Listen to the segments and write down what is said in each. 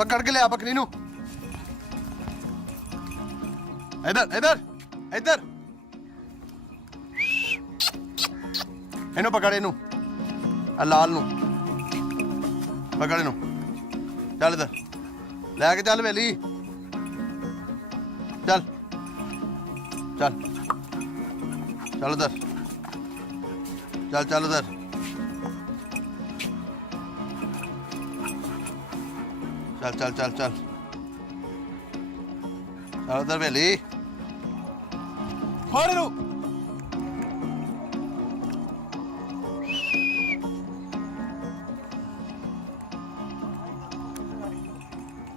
पकड़ के लिया बकरी नू इधर इधर इधर इनू पकड़ इनू लाल नू पकड़ इनू चल इधर लैके चल वेली चल चल चल उधर चल चल उधर चल चल चल चल चल उधर वेली फड़ लो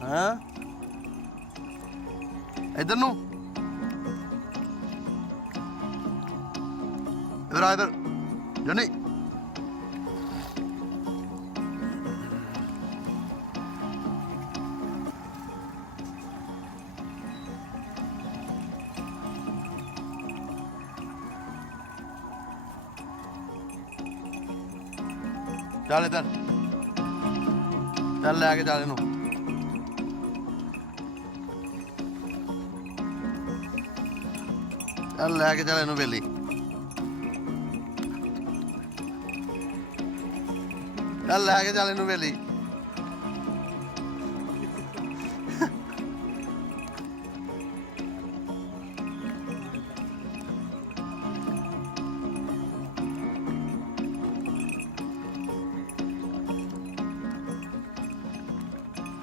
हाँ इधर नू इधर आ इधर जनी चल इधर चल लैके चल इनू चल लैके चल इनू वेली चल लैके चल इनू वेली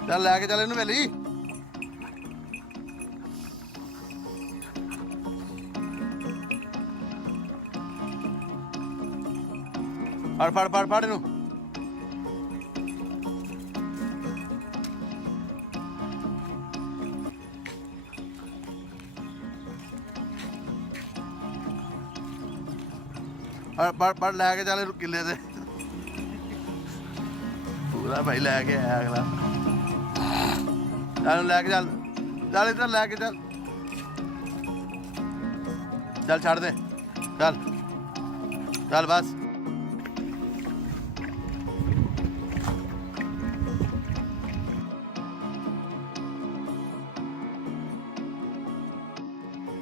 चल लैके चल इनू वेली फड़ फड़ फड़ फड़ इनू फड़ फड़ लैके चल किले से पूरा भाई लैके आया अगला चल लैके चल चल इधर लैके चल चल छड़ दे चल चल बस